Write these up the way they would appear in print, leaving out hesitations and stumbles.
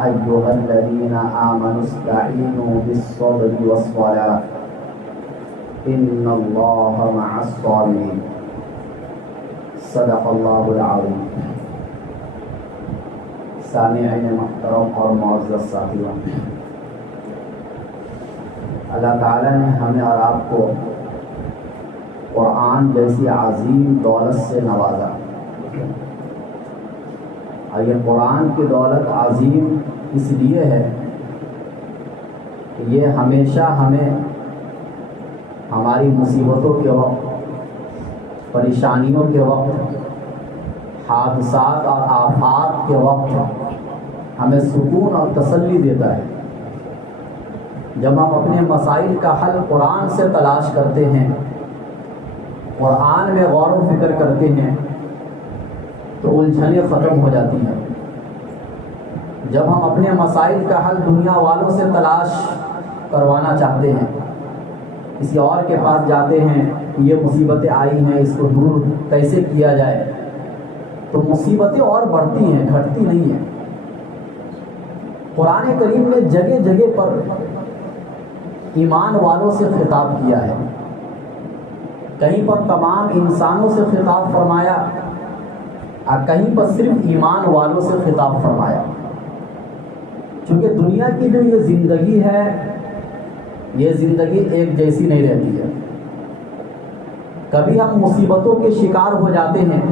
أيها الذين آمنوا استعينوا بالصبر والصلاة إن الله مع الصابرين صدق الله العظيم۔ سامعین محترم اور معزز ساتھیوں، اللہ تعالیٰ نے ہمیں اور آپ کو قرآن جیسی عظیم دولت سے نوازا، اور یہ قرآن کی دولت عظیم اس لیے ہے کہ یہ ہمیشہ ہمیں ہماری مصیبتوں کے وقت، پریشانیوں کے وقت، حادثات اور آفات کے وقت ہمیں سکون اور تسلی دیتا ہے۔ جب ہم اپنے مسائل کا حل قرآن سے تلاش کرتے ہیں، قرآن میں غور و فکر کرتے ہیں، تو الجھنیں ختم ہو جاتی ہیں۔ جب ہم اپنے مسائل کا حل دنیا والوں سے تلاش کروانا چاہتے ہیں، کسی اور کے پاس جاتے ہیں، یہ مصیبتیں آئی ہیں، اس کو دور کیسے کیا جائے، تو مصیبتیں اور بڑھتی ہیں، گھٹتی نہیں ہیں۔ قرآن کریم نے جگہ جگہ پر ایمان والوں سے خطاب کیا ہے، کہیں پر تمام انسانوں سے خطاب فرمایا اور کہیں پر صرف ایمان والوں سے خطاب فرمایا، چونکہ دنیا کی جو یہ زندگی ہے، یہ زندگی ایک جیسی نہیں رہتی ہے۔ کبھی ہم مصیبتوں کے شکار ہو جاتے ہیں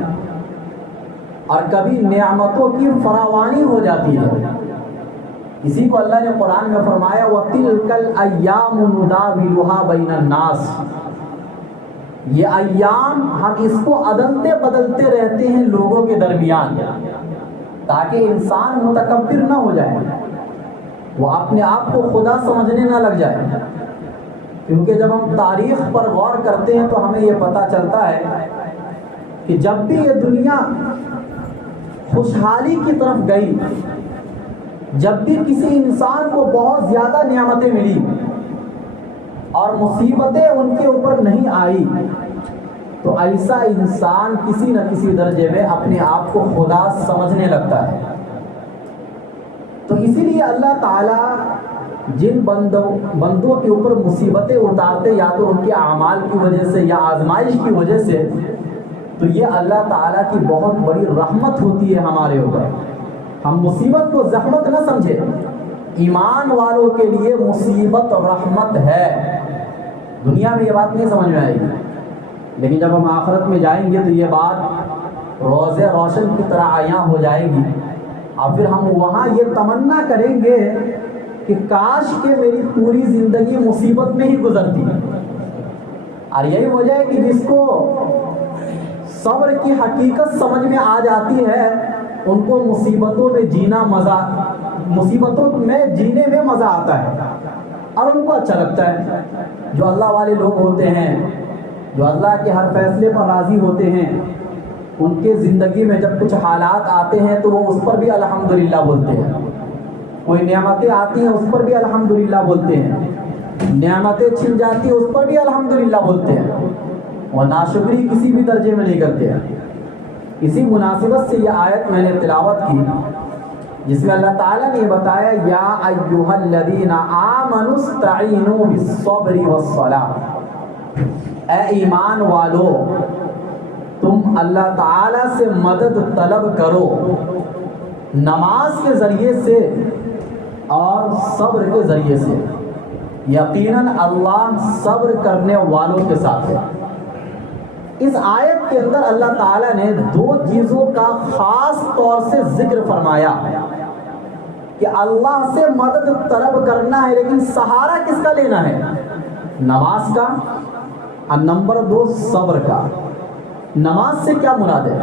اور کبھی نعمتوں کی فراوانی ہو جاتی ہے۔ اسی کو اللہ نے قرآن میں فرمایا وَتِلْكَ الْأَيَّامُ نُدَاوِلُهَا بَيْنَ النَّاسِ، یہ ایام ہم اس کو عدلتے بدلتے رہتے ہیں لوگوں کے درمیان، تاکہ انسان متکبر نہ ہو جائے، وہ اپنے آپ کو خدا سمجھنے نہ لگ جائے۔ کیونکہ جب ہم تاریخ پر غور کرتے ہیں تو ہمیں یہ پتہ چلتا ہے کہ جب بھی یہ دنیا خوشحالی کی طرف گئی، جب بھی کسی انسان کو بہت زیادہ نعمتیں ملی اور مصیبتیں ان کے اوپر نہیں آئی، تو ایسا انسان کسی نہ کسی درجے میں اپنے آپ کو خدا سمجھنے لگتا ہے۔ تو اسی لیے اللہ تعالیٰ جن بندوں کے اوپر مصیبتیں اتارتے، یا تو ان کے اعمال کی وجہ سے یا آزمائش کی وجہ سے، تو یہ اللہ تعالیٰ کی بہت بڑی رحمت ہوتی ہے ہمارے اوپر۔ ہم مصیبت کو زحمت نہ سمجھے، ایمان والوں کے لیے مصیبت رحمت ہے۔ دنیا میں یہ بات نہیں سمجھ میں آئے گی، لیکن جب ہم آخرت میں جائیں گے تو یہ بات روز روشن کی طرح عیاں ہو جائے گی، اور پھر ہم وہاں یہ تمنا کریں گے کہ کاش کہ میری پوری زندگی مصیبت میں ہی گزرتی۔ اور یہی وجہ ہے کہ جس کو صبر کی حقیقت سمجھ میں آ جاتی ہے، ان کو مصیبتوں میں جینے میں مزہ آتا ہے، اور ان کو اچھا لگتا ہے۔ جو اللہ والے لوگ ہوتے ہیں، جو اللہ کے ہر فیصلے پر راضی ہوتے ہیں، ان کے زندگی میں جب کچھ حالات آتے ہیں تو وہ اس پر بھی الحمدللہ بولتے ہیں۔ کوئی نعمتیں آتی ہیں اس پر بھی الحمدللہ بولتے ہیں، نعمتیں چھن جاتی ہیں اس پر بھی الحمدللہ بولتے ہیں، اور ناشکری کسی بھی درجے میں نہیں کرتے ہیں۔ اسی مناسبت سے یہ آیت میں نے تلاوت کی، جس میں اللہ تعالیٰ نے بتایا یا ایھا الذین آمنوا استعینوا بالصبر والصلاۃ، اے ایمان والو تم اللہ تعالیٰ سے مدد طلب کرو نماز کے ذریعے سے اور صبر کے ذریعے سے، یقیناً اللہ صبر کرنے والوں کے ساتھ ہے۔ اس آیت کے اندر اللہ تعالیٰ نے دو چیزوں کا خاص طور سے ذکر فرمایا کہ اللہ سے مدد طلب کرنا ہے، لیکن سہارا کس کا لینا ہے؟ نماز کا، اور نمبر 2 صبر کا۔ نماز سے کیا مراد ہے؟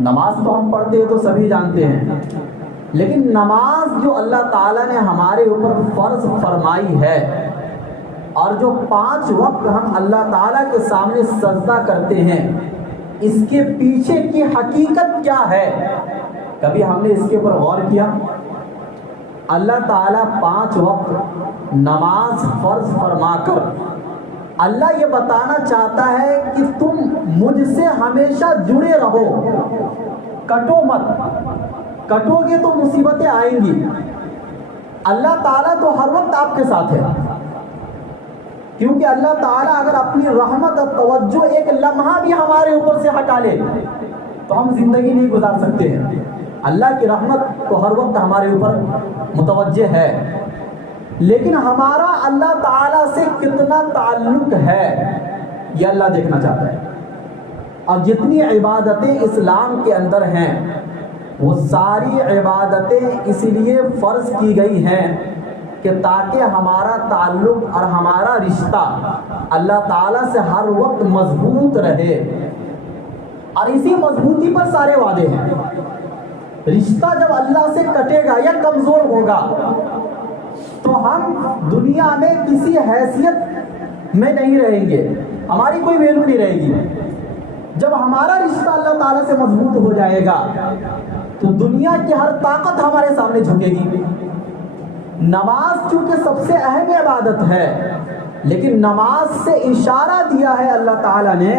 نماز تو ہم پڑھتے ہیں تو سبھی جانتے ہیں، لیکن نماز جو اللہ تعالیٰ نے ہمارے اوپر فرض فرمائی ہے، اور جو 5 وقت ہم اللہ تعالیٰ کے سامنے سجدہ کرتے ہیں، اس کے پیچھے کی حقیقت کیا ہے؟ کبھی ہم نے اس کے اوپر غور کیا؟ اللہ تعالیٰ 5 وقت نماز فرض فرما کر اللہ یہ بتانا چاہتا ہے کہ تم مجھ سے ہمیشہ جڑے رہو، کٹو مت، کٹو گے تو مصیبتیں آئیں گی. اللہ تعالیٰ تو ہر وقت آپ کے ساتھ ہے، کیونکہ اللہ تعالیٰ اگر اپنی رحمت اور توجہ ایک لمحہ بھی ہمارے اوپر سے ہٹا لے تو ہم زندگی نہیں گزار سکتے ہیں. اللہ کی رحمت تو ہر وقت ہمارے اوپر متوجہ ہے، لیکن ہمارا اللہ تعالیٰ سے کتنا تعلق ہے یہ اللہ دیکھنا چاہتا ہے. اور جتنی عبادتیں اسلام کے اندر ہیں وہ ساری عبادتیں اس لیے فرض کی گئی ہیں کہ تاکہ ہمارا تعلق اور ہمارا رشتہ اللہ تعالیٰ سے ہر وقت مضبوط رہے. اور اسی مضبوطی پر سارے وعدے ہیں. رشتہ جب اللہ سے کٹے گا یا کمزور ہوگا تو ہم دنیا میں کسی حیثیت میں نہیں رہیں گے، ہماری کوئی ویلو نہیں رہے گی. جب ہمارا رشتہ اللہ تعالیٰ سے مضبوط ہو جائے گا تو دنیا کی ہر طاقت ہمارے سامنے جھکے گی. نماز چونکہ سب سے اہم عبادت ہے، لیکن نماز سے اشارہ دیا ہے اللہ تعالیٰ نے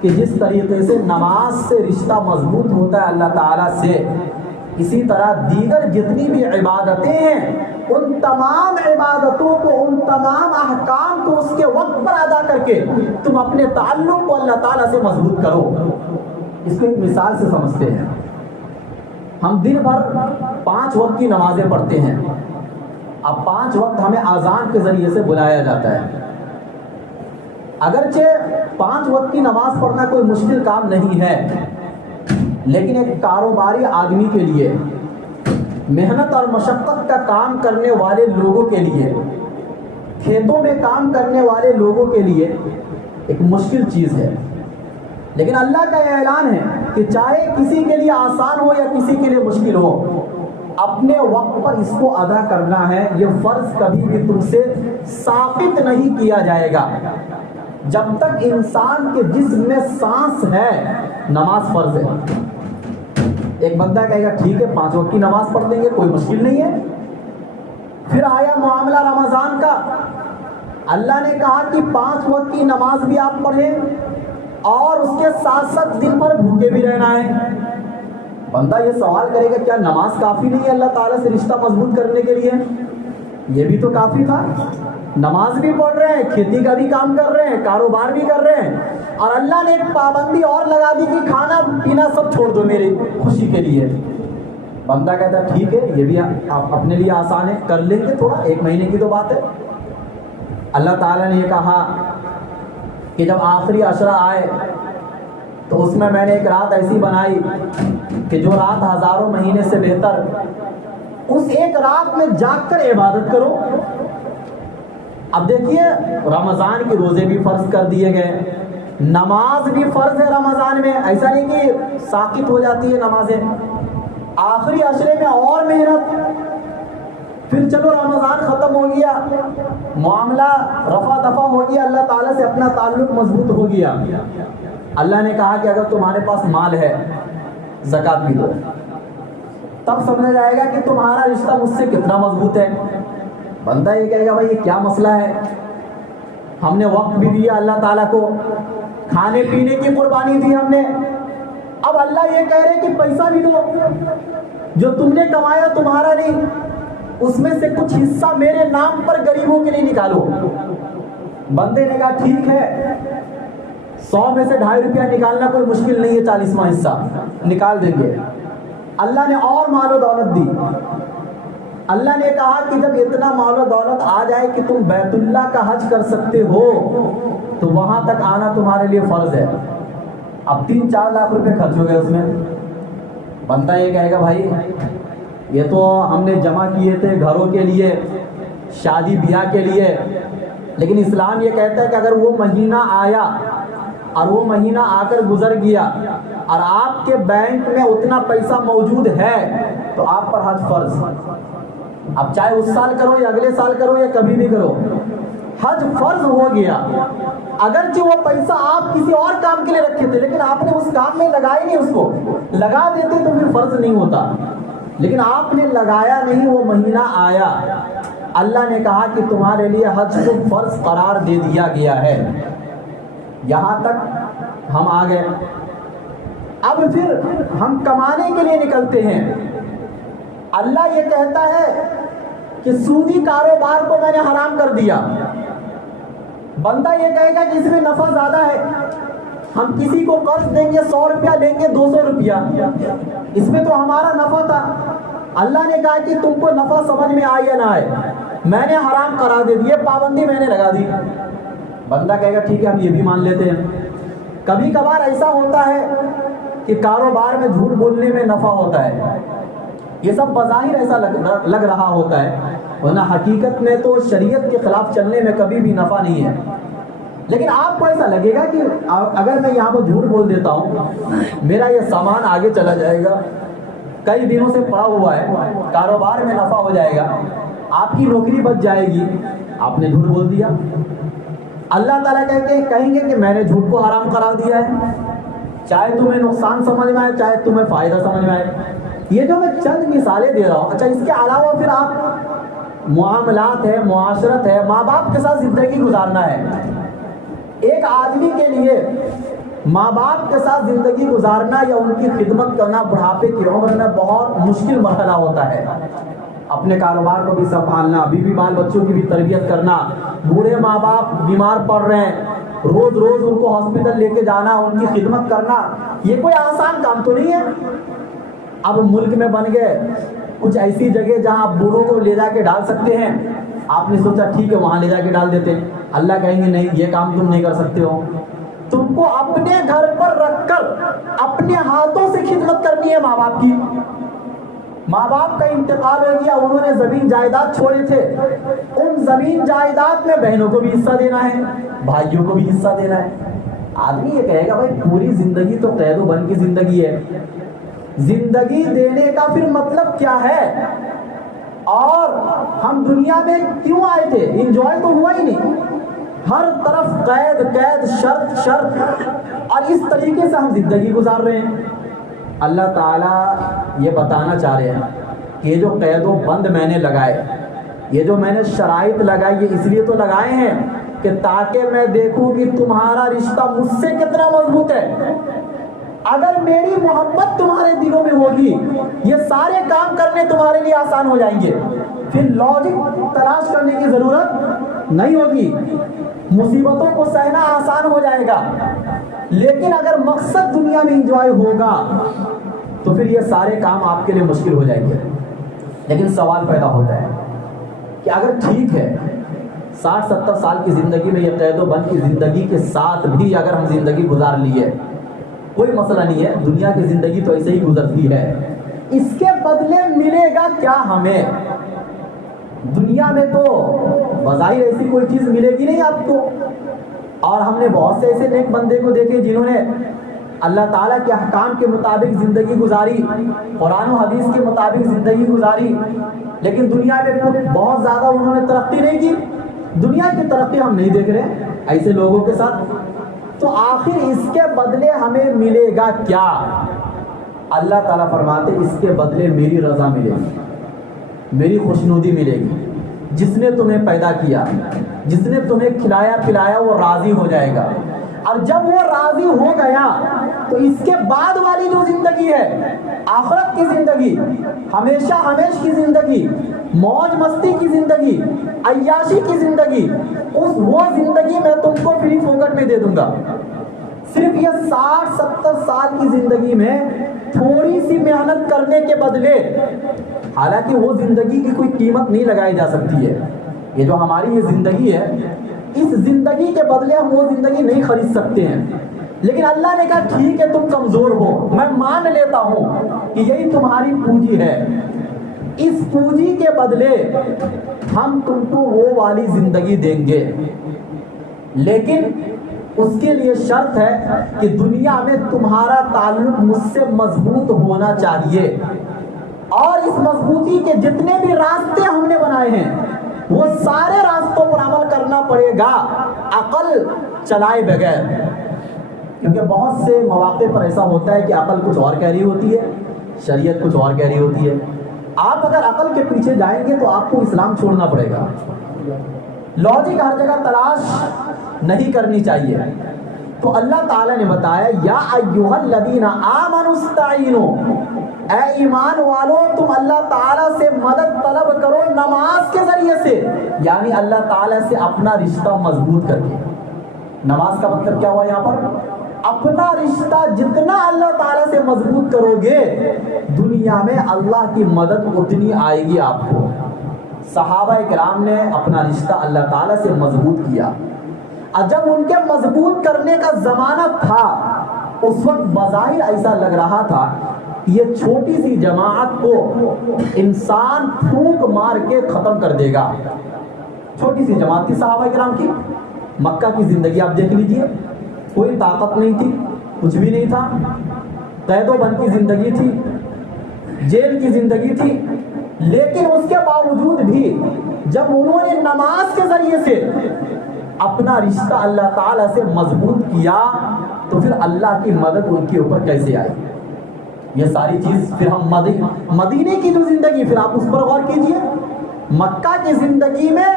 کہ جس طریقے سے نماز سے رشتہ مضبوط ہوتا ہے اللہ تعالیٰ سے، اسی طرح دیگر جتنی بھی عبادتیں ہیں ان تمام عبادتوں کو، ان تمام احکام کو اس کے وقت پر ادا کر کے تم اپنے تعلق کو اللہ تعالیٰ سے مضبوط کرو. اس کو ایک مثال سے سمجھتے ہیں. ہم دن بھر 5 وقت کی نمازیں پڑھتے ہیں. اب 5 وقت ہمیں اذان کے ذریعے سے بلایا جاتا ہے. اگرچہ 5 وقت کی نماز پڑھنا کوئی مشکل کام نہیں ہے، لیکن ایک کاروباری آدمی کے لیے، محنت اور مشقت کا کام کرنے والے لوگوں کے لیے، کھیتوں میں کام کرنے والے لوگوں کے لیے ایک مشکل چیز ہے. لیکن اللہ کا یہ اعلان ہے کہ چاہے کسی کے لیے آسان ہو یا کسی کے لیے مشکل ہو، اپنے وقت پر اس کو ادا کرنا ہے. یہ فرض کبھی بھی تم سے ساقط نہیں کیا جائے گا. جب تک انسان کے جسم میں سانس ہے نماز فرض ہے. ایک بندہ کہے گا ٹھیک ہے 5 وقت کی نماز پڑھ لیں گے، کوئی مشکل نہیں ہے. پھر آیا معاملہ رمضان کا. اللہ نے کہا کہ 5 وقت کی نماز بھی آپ پڑھیں اور اس کے ساتھ ساتھ دن بھر بھوکے بھی رہنا ہے. بندہ یہ سوال کرے گا کیا نماز کافی نہیں ہے اللہ تعالیٰ سے رشتہ مضبوط کرنے کے لیے؟ یہ بھی تو کافی تھا. نماز بھی پڑھ رہے ہیں، کھیتی کا بھی کام کر رہے ہیں، کاروبار بھی کر رہے ہیں، اور اللہ نے ایک پابندی اور لگا دی کہ کھانا پینا سب چھوڑ دو میری خوشی کے لیے. بندہ کہتا ہے ٹھیک ہے یہ بھی آپ اپنے لیے آسان ہے، کر لیں گے، تھوڑا 1 مہینے کی تو بات ہے. اللہ تعالیٰ نے یہ کہا کہ جب آخری عشرہ آئے تو اس میں نے ایک رات ایسی بنائی کہ جو رات ہزاروں مہینے سے بہتر، اس ایک رات میں جاگ کر عبادت کرو. اب دیکھیے رمضان کے روزے بھی فرض کر دیے گئے، نماز بھی فرض ہے رمضان میں، ایسا نہیں کہ ساقط ہو جاتی ہے نمازیں. آخری عشرے میں اور محنت. پھر چلو رمضان ختم ہو گیا، معاملہ رفع دفع ہو گیا، اللہ تعالیٰ سے اپنا تعلق مضبوط ہو گیا. اللہ نے کہا کہ اگر تمہارے پاس مال ہے زکوٰۃ بھی دو. تب سمجھا جائے گا کہ تمہارا رشتہ مجھ سے کتنا مضبوط ہے. بندہ یہ کہے گا بھائی یہ کیا مسئلہ ہے، ہم نے وقت بھی دیا اللہ تعالیٰ کو، کھانے پینے کی قربانی دی ہم نے، اب اللہ یہ کہہ رہے کہ پیسہ بھی دو، جو تم نے کمایا تمہارا نہیں، اس میں سے کچھ حصہ میرے نام پر غریبوں کے لیے نکالو. بندے نے کہا ٹھیک ہے، 100 میں سے 2.5 روپیہ نکالنا کوئی مشکل نہیں ہے، 40واں حصہ نکال دیں گے. اللہ نے اور مال و دولت دی. اللہ نے کہا کہ جب اتنا مال و دولت آ جائے کہ تم بیت اللہ کا حج کر سکتے ہو تو وہاں تک آنا تمہارے لیے فرض ہے. اب 3-4 لاکھ روپے خرچ ہو گئے اس میں. بندہ یہ کہے گا بھائی یہ تو ہم نے جمع کیے تھے گھروں کے لیے، شادی بیاہ کے لیے، لیکن اسلام یہ کہتا ہے کہ اگر وہ مہینہ آیا اور وہ مہینہ آ کر گزر گیا اور آپ کے بینک میں اتنا پیسہ موجود ہے تو آپ پر حج فرض. اب چاہے اس سال کرو یا اگلے سال کرو یا کبھی بھی کرو، حج فرض ہو گیا. اگرچہ وہ پیسہ آپ کسی اور کام کے لیے رکھے تھے لیکن آپ نے اس کام میں لگایا نہیں، اس کو لگا دیتے تو پھر فرض نہیں ہوتا، لیکن آپ نے لگایا نہیں، وہ مہینہ آیا، اللہ نے کہا کہ تمہارے لیے حج کو فرض قرار دے دیا گیا ہے. یہاں تک ہم آ گئے. اب پھر ہم کمانے کے لیے نکلتے ہیں. اللہ یہ کہتا ہے کہ سودی کاروبار کو میں نے حرام کر دیا. بندہ یہ کہے گا کہ اس میں نفع زیادہ ہے. ہم کسی کو قرض دیں گے 100 روپیہ لیں گے 200 روپیہ, اس میں تو ہمارا نفع تھا. اللہ نے کہا کہ تم کو نفع سمجھ میں آئے یا نہ آئے, میں نے حرام کرا دے دی, پابندی میں نے لگا دی. بندہ کہے گا ٹھیک ہے ہم یہ بھی مان لیتے ہیں. کبھی کبھار ایسا ہوتا ہے کہ کاروبار میں جھوٹ بولنے میں نفع ہوتا ہے, یہ سب بظاہر ایسا لگ رہا ہوتا ہے, ورنہ حقیقت میں تو شریعت کے خلاف چلنے میں کبھی بھی نفع نہیں ہے. لیکن آپ کو ایسا لگے گا کہ اگر میں یہاں پر جھوٹ بول دیتا ہوں میرا یہ سامان آگے چلا جائے گا, کئی دنوں سے پڑا ہوا ہے, کاروبار میں نفع ہو جائے گا, آپ کی نوکری بچ جائے گی, آپ نے جھوٹ بول دیا. اللہ تعالیٰ کہیں گے کہ میں نے جھوٹ کو حرام قرار دیا ہے, چاہے تمہیں نقصان سمجھ میں آئے چاہے تمہیں فائدہ سمجھ میں آئے. یہ جو میں چند مثالیں دے رہا ہوں, اچھا اس کے علاوہ پھر آپ معاملات ہے, معاشرت ہے, ماں باپ کے ساتھ زندگی گزارنا ہے. ایک آدمی کے لیے ماں باپ کے ساتھ زندگی گزارنا یا ان کی خدمت کرنا بڑھاپے کی عمر میں بہت مشکل مرحلہ ہوتا ہے. اپنے کاروبار کو بھی سنبھالنا, بیوی بال بچوں کی بھی تربیت کرنا, بوڑھے ماں باپ بیمار پڑ رہے ہیں, روز روز ان کو ہاسپٹل لے کے جانا, ان کی خدمت کرنا, یہ کوئی آسان کام تو نہیں ہے. اب ملک میں بن گئے کچھ ایسی جگہ جہاں آپ بوڑھوں کو لے جا کے ڈال سکتے ہیں, آپ نے سوچا ٹھیک ہے وہاں لے جا کے ڈال دیتے ہیں. اللہ کہیں گے نہیں, یہ کام تم نہیں کر سکتے ہو, تم کو اپنے گھر پر رکھ کر اپنے ہاتھوں سے خدمت کرنی ہے ماں باپ کی. ماں باپ کا انتقال ہو گیا, انہوں نے زمین جائیداد چھوڑے تھے, ان زمین جائیداد میں بہنوں کو بھی حصہ دینا ہے, بھائیوں کو بھی حصہ دینا ہے. آدمی یہ کہے گا بھائی پوری زندگی تو قید و بند کی زندگی ہے, زندگی دینے کا پھر مطلب کیا ہے, اور ہم دنیا میں کیوں آئے تھے, انجوائے تو ہوا ہی نہیں, ہر طرف قید قید شرط شرط, اور اس طریقے سے ہم زندگی گزار رہے ہیں. اللہ تعالیٰ یہ بتانا چاہ رہے ہیں کہ یہ جو قید و بند میں نے لگائے, یہ جو میں نے شرائط لگائی, یہ اس لیے تو لگائے ہیں کہ تاکہ میں دیکھوں کہ تمہارا رشتہ مجھ سے کتنا مضبوط ہے. اگر میری محبت تمہارے دلوں میں ہوگی یہ سارے کام کرنے تمہارے لیے آسان ہو جائیں گے, پھر لاجک تلاش کرنے کی ضرورت نہیں ہوگی, مصیبتوں کو سہنا آسان ہو جائے گا. لیکن اگر مقصد دنیا میں انجوائے ہوگا تو پھر یہ سارے کام آپ کے لیے مشکل ہو جائیں گے. لیکن سوال پیدا ہوتا ہے کہ اگر ٹھیک ہے 60-70 سال کی زندگی میں یہ قید و بند کی زندگی کے ساتھ بھی اگر ہم زندگی گزار لی ہے, کوئی مسئلہ نہیں ہے, دنیا کی زندگی تو ایسے ہی گزرتی ہے, اس کے بدلے ملے گا کیا ہمیں؟ دنیا میں تو بظاہر ایسی کوئی چیز ملے گی نہیں آپ کو. اور ہم نے بہت سے ایسے نیک بندے کو دیکھے جنہوں نے اللہ تعالیٰ کے احکام کے مطابق زندگی گزاری, قرآن و حدیث کے مطابق زندگی گزاری, لیکن دنیا میں بہت زیادہ انہوں نے ترقی نہیں کی. دنیا کی ترقی ہم نہیں دیکھ رہے ایسے لوگوں کے ساتھ. تو آخر اس کے بدلے ہمیں ملے گا کیا؟ اللہ تعالیٰ فرماتے اس کے بدلے میری رضا ملے گی, میری خوشنودی ملے گی. جس نے تمہیں پیدا کیا, جس نے تمہیں کھلایا پلایا وہ راضی ہو جائے گا, اور جب وہ راضی ہو گیا تو اس کے بعد والی جو زندگی ہے, آخرت کی زندگی, ہمیشہ ہمیش کی زندگی, موج مستی کی زندگی, عیاشی کی زندگی, وہ زندگی میں تم کو فری فوکٹ میں دے دوں گا. صرف یہ 60-70 سال کی زندگی میں تھوڑی سی محنت کرنے کے بدلے, حالانکہ وہ زندگی کی کوئی قیمت نہیں لگائی جا سکتی ہے, یہ جو ہماری یہ زندگی ہے اس زندگی کے بدلے ہم وہ زندگی نہیں خرید سکتے ہیں. لیکن اللہ نے کہا ٹھیک ہے تم کمزور ہو, میں مان لیتا ہوں کہ یہی تمہاری پونجی ہے, اس پونجی کے بدلے ہم تم کو وہ والی زندگی دیں گے, لیکن اس کے لیے شرط ہے کہ دنیا میں تمہارا تعلق مجھ سے مضبوط ہونا چاہیے, اور اس مضبوطی کے جتنے بھی راستے ہم نے بنائے ہیں وہ سارے راستوں پر عمل کرنا پڑے گا عقل چلائے بغیر. کیونکہ بہت سے مواقع پر ایسا ہوتا ہے کہ عقل کچھ اور کہہ رہی ہوتی ہے, شریعت کچھ اور کہہ رہی ہوتی ہے. آپ اگر عقل کے پیچھے جائیں گے تو آپ کو اسلام چھوڑنا پڑے گا. لاجک ہر جگہ تلاش نہیں کرنی چاہیے. تو اللہ تعالیٰ نے بتایا یا ایھا الذین آمنوا استعینوا، اے ایمان والو تم اللہ تعالیٰ سے مدد طلب کرو نماز کے ذریعے سے، یعنی اللہ تعالیٰ سے اپنا رشتہ مضبوط کر کے۔ نماز کا مطلب کیا ہوا یہاں پر؟ اپنا رشتہ جتنا اللہ تعالیٰ سے مضبوط کرو گے دنیا میں اللہ کی مدد اتنی آئے گی آپ کو۔ صحابہ کرام نے اپنا رشتہ اللہ تعالیٰ سے مضبوط کیا، اور جب ان کے مضبوط کرنے کا زمانہ تھا اس وقت بظاہر ایسا لگ رہا تھا یہ چھوٹی سی جماعت کو انسان پھونک مار کے ختم کر دے گا۔ چھوٹی سی جماعت تھی صحابہ کرام کی، مکہ کی زندگی آپ دیکھ لیجئے، کوئی طاقت نہیں تھی، کچھ بھی نہیں تھا، قید و بند کی زندگی تھی، جیل کی زندگی تھی، لیکن اس کے باوجود بھی جب انہوں نے نماز کے ذریعے سے اپنا رشتہ اللہ تعالیٰ سے مضبوط کیا تو پھر اللہ کی مدد ان کے اوپر کیسے آئی؟ یہ ساری چیز پھر ہم مدینے کی جو زندگی، پھر آپ اس پر غور کیجئے، مکہ کی زندگی میں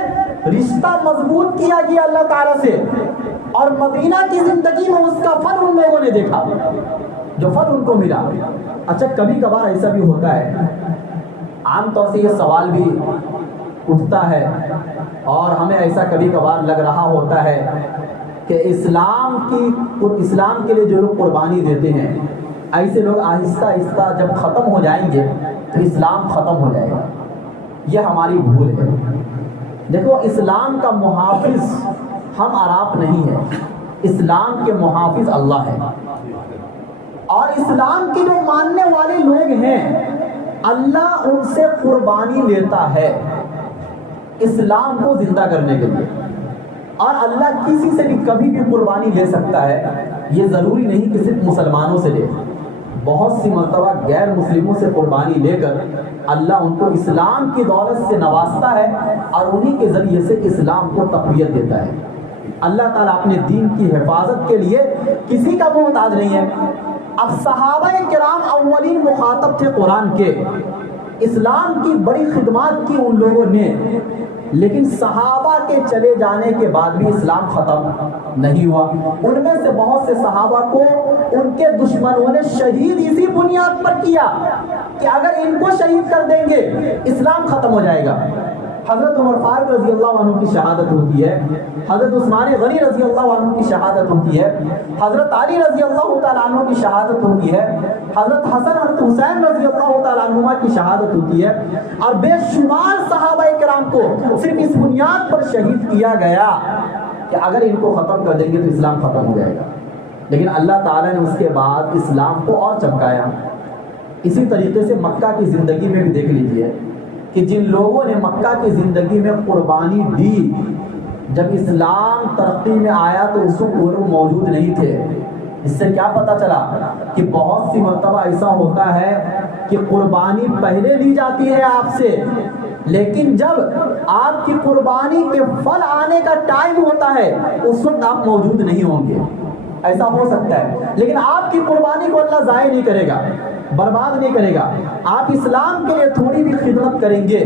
رشتہ مضبوط کیا گیا اللہ تعالیٰ سے، اور مدینہ کی زندگی میں اس کا پھل ان لوگوں نے دیکھا، جو پھل ان کو ملا۔ اچھا کبھی کبھار ایسا بھی ہوتا ہے، عام طور سے یہ سوال بھی اٹھتا ہے اور ہمیں ایسا کبھی کبھار لگ رہا ہوتا ہے کہ اسلام کے لیے جو لوگ قربانی دیتے ہیں ایسے لوگ آہستہ آہستہ جب ختم ہو جائیں گے تو اسلام ختم ہو جائے گا۔ یہ ہماری بھول ہے۔ دیکھو اسلام کا محافظ ہم اور آپ نہیں ہیں، اسلام کے محافظ اللہ ہے، اور اسلام کے جو ماننے والے لوگ ہیں اللہ ان سے قربانی لیتا ہے اسلام کو زندہ کرنے کے لیے، اور اللہ کسی سے بھی کبھی بھی قربانی لے سکتا ہے۔ یہ ضروری نہیں کہ صرف مسلمانوں سے لے، بہت سی مرتبہ غیر مسلموں سے قربانی لے کر اللہ ان کو اسلام کی دولت سے نوازتا ہے اور انہی کے ذریعے سے اسلام کو تقویت دیتا ہے۔ اللہ تعالیٰ اپنے دین کی حفاظت کے لیے کسی کا محتاج نہیں ہے۔ اب صحابہ کرام اولین مخاطب تھے قرآن کے، اسلام کی بڑی خدمات کی ان لوگوں نے، لیکن صحابہ کے چلے جانے کے بعد بھی اسلام ختم نہیں ہوا۔ ان میں سے بہت سے صحابہ کو ان کے دشمنوں نے شہید اسی بنیاد پر کیا کہ اگر ان کو شہید کر دیں گے اسلام ختم ہو جائے گا۔ حضرت عمر فاروق رضی اللہ عنہ کی شہادت ہوتی ہے، حضرت عثمان غنی رضی اللہ عنہ کی شہادت ہوتی ہے، حضرت علی رضی اللہ تعالیٰ عنہ کی شہادت ہوتی ہے، حضرت حسن حضرت حسین رضی اللہ تعالیٰ عنہ کی شہادت ہوتی ہے، اور بے شمار صحابہ کرام کو صرف اس بنیاد پر شہید کیا گیا کہ اگر ان کو ختم کر دیں گے تو اسلام ختم ہو جائے گا۔ لیکن اللہ تعالیٰ نے اس کے بعد اسلام کو اور چمکایا۔ اسی طریقے سے مکہ کی زندگی میں بھی دیکھ لیجئے کہ جن لوگوں نے مکہ کی زندگی میں قربانی دی، جب اسلام ترقی میں آیا تو اس وقت وہ لوگ موجود نہیں تھے۔ اس سے کیا پتہ چلا کہ بہت سی مرتبہ ایسا ہوتا ہے کہ قربانی پہلے دی جاتی ہے آپ سے، لیکن جب آپ کی قربانی کے پھل آنے کا ٹائم ہوتا ہے اس وقت آپ موجود نہیں ہوں گے۔ ایسا ہو سکتا ہے، لیکن آپ کی قربانی کو اللہ ضائع نہیں کرے گا، برباد نہیں کرے گا۔ آپ اسلام کے لیے تھوڑی بھی خدمت کریں گے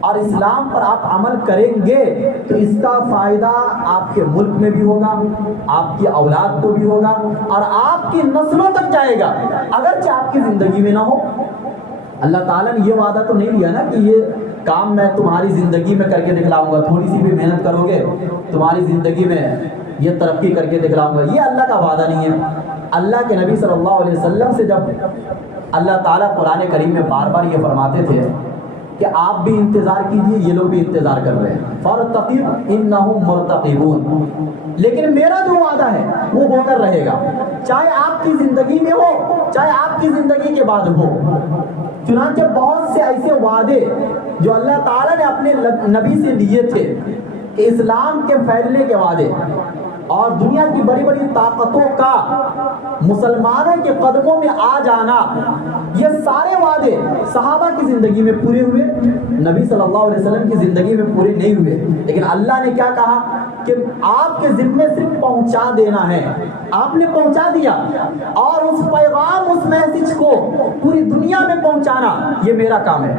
اور اسلام پر آپ عمل کریں گے تو اس کا فائدہ آپ کے ملک میں بھی ہوگا، آپ کی اولاد کو بھی ہوگا، اور آپ کی نسلوں تک جائے گا، اگرچہ آپ کی زندگی میں نہ ہو۔ اللہ تعالیٰ نے یہ وعدہ تو نہیں لیا نا کہ یہ کام میں تمہاری زندگی میں کر کے دکھلاؤں گا، تھوڑی سی بھی محنت کرو گے تمہاری زندگی میں یہ ترقی کر کے دکھلاؤں گا، یہ اللہ کا وعدہ نہیں ہے۔ اللہ کے نبی صلی اللہ علیہ وسلم سے جب اللہ تعالیٰ قرآن کریم میں بار بار یہ فرماتے تھے کہ آپ بھی انتظار کیجئے، یہ لوگ بھی انتظار کر رہے ہیں، فارتقب انہم مرتقبون، لیکن میرا جو وعدہ ہے وہ ہو کر رہے گا، چاہے آپ کی زندگی میں ہو چاہے آپ کی زندگی کے بعد ہو۔ چنانچہ بہت سے ایسے وعدے جو اللہ تعالیٰ نے اپنے نبی سے لیے تھے کہ اسلام کے پھیلنے کے وعدے اور دنیا کی بڑی بڑی طاقتوں کا مسلمانوں کے قدموں میں آ جانا، یہ سارے وعدے صحابہ کی زندگی میں پورے ہوئے، نبی صلی اللہ علیہ وسلم کی زندگی میں پورے نہیں ہوئے۔ لیکن اللہ نے کیا کہا کہ آپ کے ذمے صرف پہنچا دینا ہے، آپ نے پہنچا دیا، اور اس پیغام اس میسج کو پوری دنیا میں پہنچانا یہ میرا کام ہے۔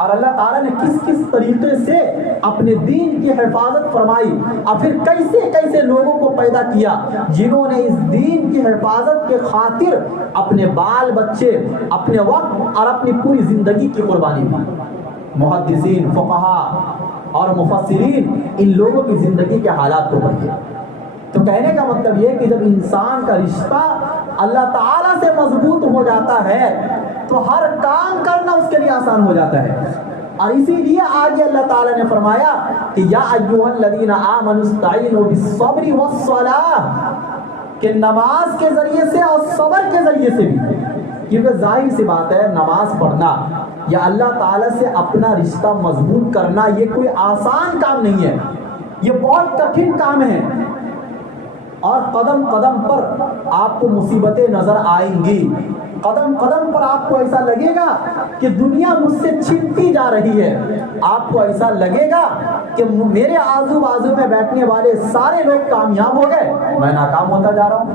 اور اللہ تعالیٰ نے کس کس طریقے سے اپنے دین کی حفاظت فرمائی، اور پھر کیسے کیسے لوگوں کو پیدا کیا جنہوں نے اس دین کی حفاظت کے خاطر اپنے بال بچے، اپنے وقت اور اپنی پوری زندگی کی قربانی دی۔ محدثین، فقہا اور مفسرین ان لوگوں کی زندگی کے حالات کو پڑھیے۔ تو کہنے کا مطلب یہ کہ جب انسان کا رشتہ اللہ تعالیٰ سے مضبوط ہو جاتا ہے تو ہر کام کرنا اس کے لیے آسان ہو جاتا ہے۔ اور اسی لیے آگے اللہ تعالیٰ نے فرمایا کہ یا ایھا الذین آمنوا استعینوا بالصبر والصلاۃ، کہ نماز کے ذریعے سے اور صبر کے ذریعے سے بھی، کیونکہ ظاہر سی بات ہے نماز پڑھنا یا اللہ تعالیٰ سے اپنا رشتہ مضبوط کرنا یہ کوئی آسان کام نہیں ہے، یہ بہت کٹھن کام ہے، اور قدم قدم پر آپ کو مصیبتیں نظر آئیں گی، قدم قدم پر آپ کو ایسا لگے گا کہ دنیا مجھ سے چھنتی جا رہی ہے، آپ کو ایسا لگے گا کہ میرے آزو بازو میں بیٹھنے والے سارے لوگ کامیاب ہو گئے، میں ناکام ہوتا جا رہا ہوں،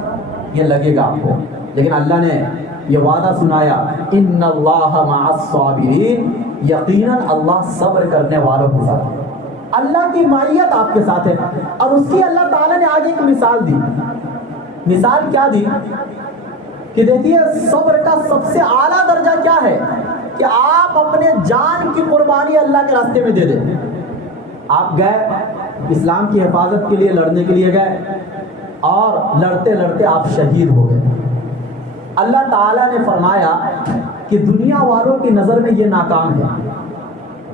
یہ لگے گا آپ کو۔ لیکن اللہ نے یہ وعدہ سنایا، ان اللہ مع الصابرین، یقیناً اللہ صبر کرنے والوں کے ساتھ ہے، اللہ کی معیت آپ کے ساتھ ہے۔ اور اس کی اللہ تعالیٰ نے آگے ایک مثال دی۔ مثال کیا دی کہ دیکھیے صبر کا سب سے اعلیٰ درجہ کیا ہے کہ آپ اپنے جان کی قربانی اللہ کے راستے میں دے دیں۔ آپ گئے اسلام کی حفاظت کے لیے لڑنے کے لیے گئے، اور لڑتے لڑتے آپ شہید ہو گئے۔ اللہ تعالیٰ نے فرمایا کہ دنیا والوں کی نظر میں یہ ناکام ہے۔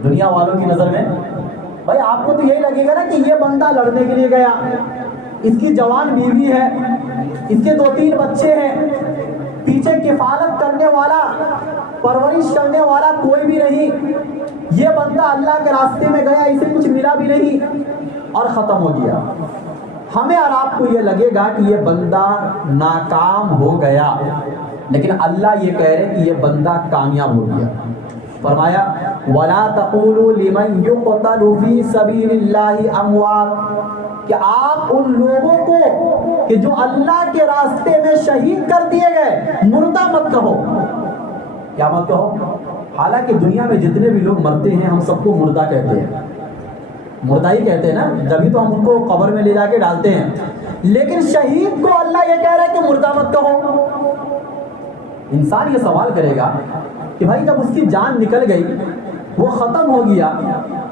دنیا والوں کی نظر میں بھائی آپ کو تو یہی لگے گا نا کہ یہ بندہ لڑنے کے لیے گیا، اس کی جوان بیوی ہے، اس کے 2-3 بچے ہیں، پیچھے کفالت کرنے والا، پرورش کرنے والا کوئی بھی نہیں، یہ بندہ اللہ کے راستے میں گیا، اسے کچھ ملا بھی نہیں اور ختم ہو گیا۔ ہمیں اور آپ کو یہ لگے گا کہ یہ بندہ ناکام ہو گیا، لیکن اللہ یہ کہہ رہے کہ یہ بندہ کامیاب ہو گیا۔ فرمایا وَلَا تَقُولُوا لِمَنْ يُقْتَلُ فِي سَبِيلِ اللَّهِ أَمْوَاتٌ، کہ آپ ان لوگوں کو کہ جو اللہ کے راستے میں شہید کر دیے گئے مردہ مت کہو۔ کیا مت کہو؟ حالانکہ دنیا میں جتنے بھی لوگ مرتے ہیں ہم سب کو مردہ کہتے ہیں، مردہ ہی کہتے ہیں نا، جبھی تو ہم ان کو قبر میں لے جا کے ڈالتے ہیں، لیکن شہید کو اللہ یہ کہہ رہا ہے کہ مردہ مت کہو۔ انسان یہ سوال کرے گا کہ بھائی جب اس کی جان نکل گئی، وہ ختم ہو گیا،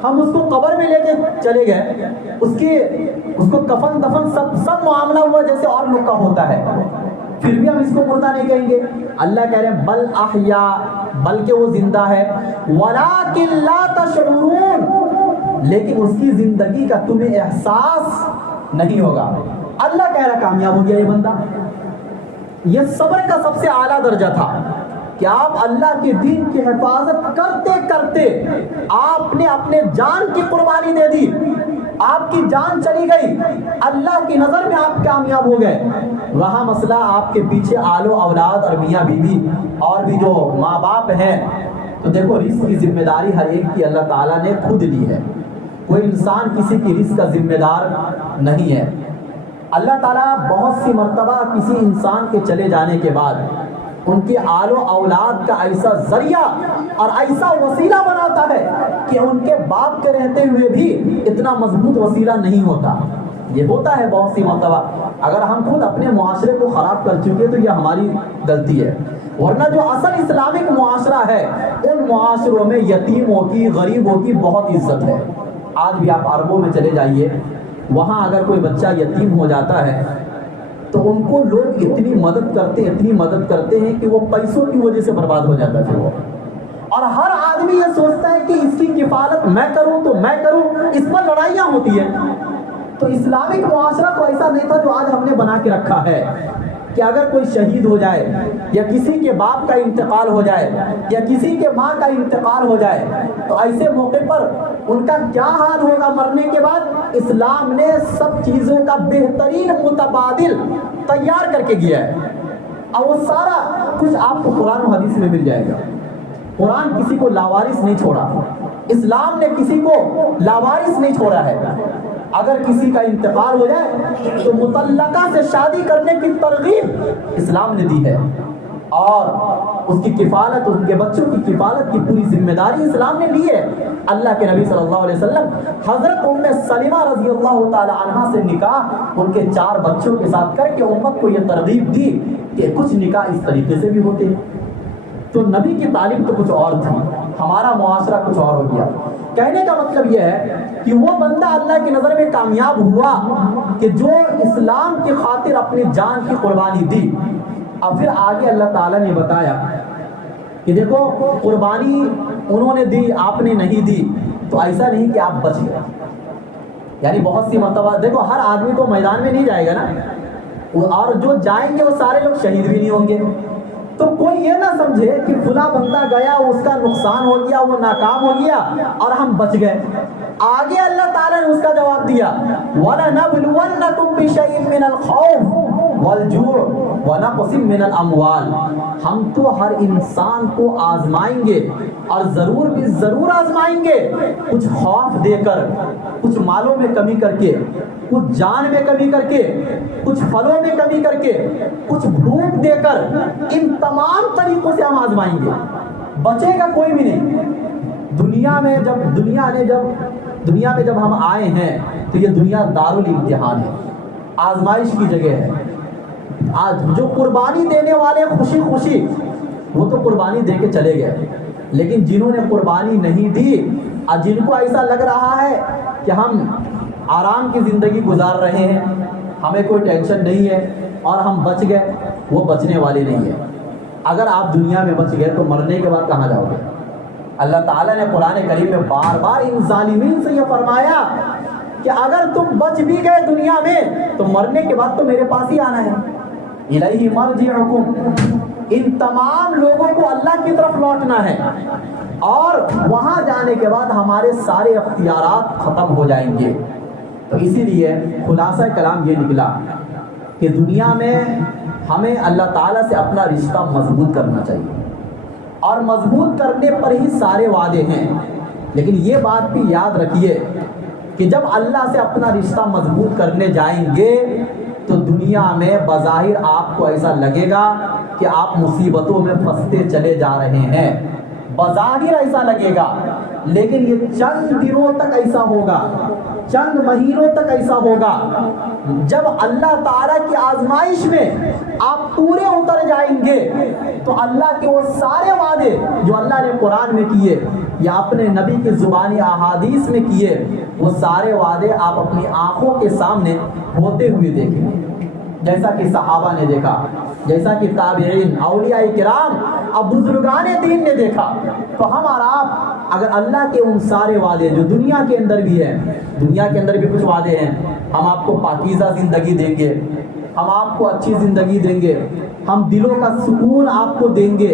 ہم اس کو قبر میں لے کے چلے گئے، اس کو کفن دفن سب معاملہ ہوا جیسے اور لوگ کا ہوتا ہے، پھر بھی ہم اس کو مردہ نہیں کہیں گے۔ اللہ کہہ رہے ہیں بل احیا، بلکہ وہ زندہ ہے، ولکن لا تشعرون، لیکن اس کی زندگی کا تمہیں احساس نہیں ہوگا۔ اللہ کہہ رہا کامیاب ہو گیا یہ بندہ۔ یہ صبر کا سب سے اعلیٰ درجہ تھا کہ آپ اللہ کے دین کی حفاظت کرتے کرتے آپ نے اپنے جان کی قربانی دے دی، آپ کی جان چلی گئی، اللہ کی نظر میں آپ کامیاب ہو گئے۔ وہاں مسئلہ آپ کے پیچھے آل و اولاد اور میاں بیوی اور بھی جو ماں باپ ہیں، تو دیکھو رزق کی ذمہ داری ہر ایک کی اللہ تعالیٰ نے خود لی ہے، کوئی انسان کسی کی رزق کا ذمہ دار نہیں ہے۔ اللہ تعالیٰ بہت سی مرتبہ کسی انسان کے چلے جانے کے بعد ان کی آل و اولاد کا ایسا ذریعہ اور ایسا وسیلہ بناتا ہے کہ ان کے باپ کے رہتے ہوئے بھی اتنا مضبوط وسیلہ نہیں ہوتا۔ یہ ہوتا ہے بہت سی مرتبہ، اگر ہم خود اپنے معاشرے کو خراب کر چکے تو یہ ہماری غلطی ہے، ورنہ جو اصل اسلامک معاشرہ ہے ان معاشروں میں یتیموں کی، غریبوں کی بہت عزت ہے۔ آج بھی آپ عربوں میں چلے جائیے، وہاں اگر کوئی بچہ یتیم ہو جاتا ہے تو ان کو لوگ اتنی مدد کرتے ہیں کہ وہ پیسوں کی وجہ سے برباد ہو جاتا ہے پھر وہ، اور ہر آدمی یہ سوچتا ہے کہ اس کی کفالت میں کروں تو میں کروں، اس پر لڑائیاں ہوتی ہیں۔ تو اسلامک معاشرہ تو ایسا نہیں تھا جو آج ہم نے بنا کے رکھا ہے کہ اگر کوئی شہید ہو جائے یا کسی کے باپ کا انتقال ہو جائے یا کسی کے ماں کا انتقال ہو جائے تو ایسے موقع پر ان کا کیا حال ہوگا مرنے کے بعد۔ اسلام نے سب چیزوں کا بہترین متبادل تیار کر کے دیا ہے، اور وہ سارا کچھ آپ کو قرآن و حدیث میں مل جائے گا۔ قرآن کسی کو لاوارث نہیں چھوڑا، اسلام نے کسی کو لاوارث نہیں چھوڑا ہے۔ اگر کسی کا انتقال ہو جائے تو مطلقہ سے شادی کرنے کی ترغیب اسلام نے دی ہے، اور اس کی کفالت، ان کے بچوں کی کفالت کی پوری ذمہ داری اسلام نے لی ہے۔ اللہ کے نبی صلی اللہ علیہ وسلم حضرت ام سلمہ رضی اللہ تعالی عنہا سے نکاح ان کے 4 بچوں کے ساتھ کر کے امت کو یہ ترغیب دی کہ کچھ نکاح اس طریقے سے بھی ہوتے ہیں۔ تو نبی کی تعلیم تو کچھ اور تھی، ہمارا معاشرہ کچھ اور ہو گیا۔ کہنے کا مطلب یہ ہے کہ وہ بندہ اللہ کی نظر میں کامیاب ہوا کہ جو اسلام کی خاطر اپنی جان کی قربانی دی۔ اب پھر آگے اللہ تعالیٰ نے بتایا کہ دیکھو قربانی انہوں نے دی، آپ نے نہیں دی، تو ایسا نہیں کہ آپ بچ گئے۔ یعنی بہت سی مرتبہ دیکھو ہر آدمی تو میدان میں نہیں جائے گا نا، اور جو جائیں گے وہ سارے لوگ شہید بھی نہیں ہوں گے۔ تو کوئی یہ نہ سمجھے کہ فلاں بندہ گیا اس کا نقصان ہو گیا، وہ ناکام ہو گیا اور ہم بچ گئے۔ آگے اللہ تعالیٰ نے اس کا جواب دیا وَلَنَبْلُوَنَّكُمْ بِشَيْءٍ مِّنَ الْخَوْفِ وَالْجُوعِ وَنَقْصٍ مِّنَ الْأَمْوَالِ، ہم تو ہر انسان کو آزمائیں گے اور ضرور بھی ضرور آزمائیں گے، کچھ خوف دے کر، کچھ مالوں میں کمی کر کے، کچھ جان میں کمی کر کے، کچھ پھلوں میں کمی کر کے، کچھ بھوک دے کر، ان تمام طریقوں سے ہم آزمائیں گے، بچے گا کوئی بھی نہیں۔ دنیا میں جب ہم آئے ہیں تو یہ دنیا دارالامتحان ہے، آزمائش کی جگہ ہے۔ آج جو قربانی دینے والے خوشی خوشی وہ تو قربانی دے کے چلے گئے، لیکن جنہوں نے قربانی نہیں دی اور جن کو ایسا لگ رہا ہے کہ ہم آرام کی زندگی گزار رہے ہیں، ہمیں کوئی ٹینشن نہیں ہے اور ہم بچ گئے، وہ بچنے والے نہیں ہیں۔ اگر آپ دنیا میں بچ گئے تو مرنے کے بعد کہاں جاؤ گے؟ اللہ تعالیٰ نے قرآن کریم میں بار بار ان ظالمین سے یہ فرمایا کہ اگر تم بچ بھی گئے دنیا میں تو مرنے کے بعد تو میرے پاس ہی آنا ہے۔ الیہ مرجعکم، ان تمام لوگوں کو اللہ کی طرف لوٹنا ہے، اور وہاں جانے کے بعد ہمارے سارے اختیارات ختم ہو جائیں گے۔ تو اسی لیے خلاصہ کلام یہ نکلا کہ دنیا میں ہمیں اللہ تعالیٰ سے اپنا رشتہ مضبوط کرنا چاہیے، اور مضبوط کرنے پر ہی سارے وعدے ہیں۔ لیکن یہ بات بھی یاد رکھیے کہ جب اللہ سے اپنا رشتہ مضبوط کرنے جائیں گے تو دنیا میں بظاہر آپ کو ایسا لگے گا کہ آپ مصیبتوں میں پھنستے چلے جا رہے ہیں، بظاہر ایسا لگے گا، لیکن یہ چند دنوں تک ایسا ہوگا، چند مہینوں تک ایسا ہوگا۔ جب اللہ تعالیٰ کی آزمائش میں آپ پورے اتر جائیں گے تو اللہ کے وہ سارے وعدے جو اللہ نے قرآن میں کیے یا اپنے نبی کی زبانی احادیث میں کیے، وہ سارے وعدے آپ اپنی آنکھوں کے سامنے ہوتے ہوئے دیکھیں گے، جیسا کہ صحابہ نے دیکھا، جیسا کہ تابعین، اولیاء کرام، اب بزرگان دین نے دیکھا۔ تو ہم اور آپ اگر اللہ کے ان سارے وعدے جو دنیا کے اندر بھی ہیں، دنیا کے اندر بھی کچھ وعدے ہیں، ہم آپ کو پاکیزہ زندگی دیں گے، ہم آپ کو اچھی زندگی دیں گے، ہم دلوں کا سکون آپ کو دیں گے،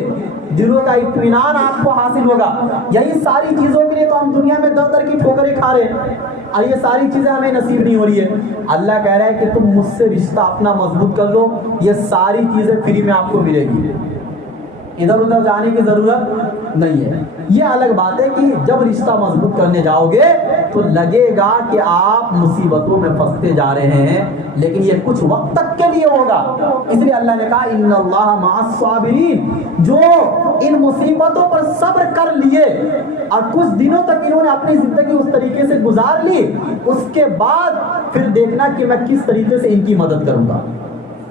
دلوں کا اطمینان آپ کو حاصل ہوگا، یہی ساری چیزوں کے لیے تو ہم دنیا میں در در کی ٹھوکریں کھا رہے ہیں، اور یہ ساری چیزیں ہمیں نصیب نہیں ہو رہی ہے۔ اللہ کہہ رہا ہے کہ تم مجھ سے رشتہ اپنا مضبوط کر لو، یہ ساری چیزیں فری میں آپ کو ملے گی، ادھر ادھر جانے کی ضرورت نہیں ہے۔ یہ الگ بات ہے کہ جب رشتہ مضبوط کرنے جاؤ گے تو لگے گا کہ آپ مصیبتوں میں پھنستے جا رہے ہیں، لیکن یہ کچھ وقت تک کے لیے ہوگا۔ اس لیے اللہ نے کہا ان اللہ مع الصابرین، جو ان مصیبتوں پر صبر کر لیے اور کچھ دنوں تک انہوں نے اپنی زندگی اس طریقے سے گزار لی، اس کے بعد پھر دیکھنا کہ میں کس طریقے سے ان کی مدد کروں گا۔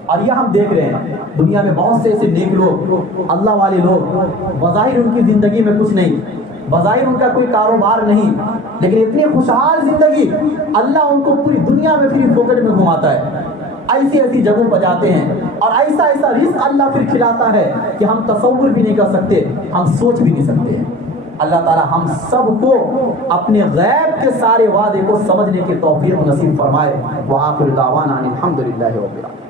اور یہ ہم دیکھ رہے ہیں دنیا میں بہت سے ایسے نیک لوگ، اللہ والے لوگ، بظاہر ان کی زندگی میں کچھ نہیں، بظاہر ان کا کوئی کاروبار نہیں، لیکن اتنی خوشحال زندگی، اللہ ان کو پوری دنیا میں فری پاکٹ میں گھماتا ہے، ایسی ایسی جگہوں پر جاتے ہیں، اور ایسا ایسا رزق اللہ پھر کھلاتا ہے کہ ہم تصور بھی نہیں کر سکتے، ہم سوچ بھی نہیں سکتے ہیں۔ اللہ تعالی ہم سب کو اپنے غیب کے سارے وعدے کو سمجھنے کی توفیق نصیب فرمائے۔ وآخر دعوانا ان الحمد للہ رب العالمین۔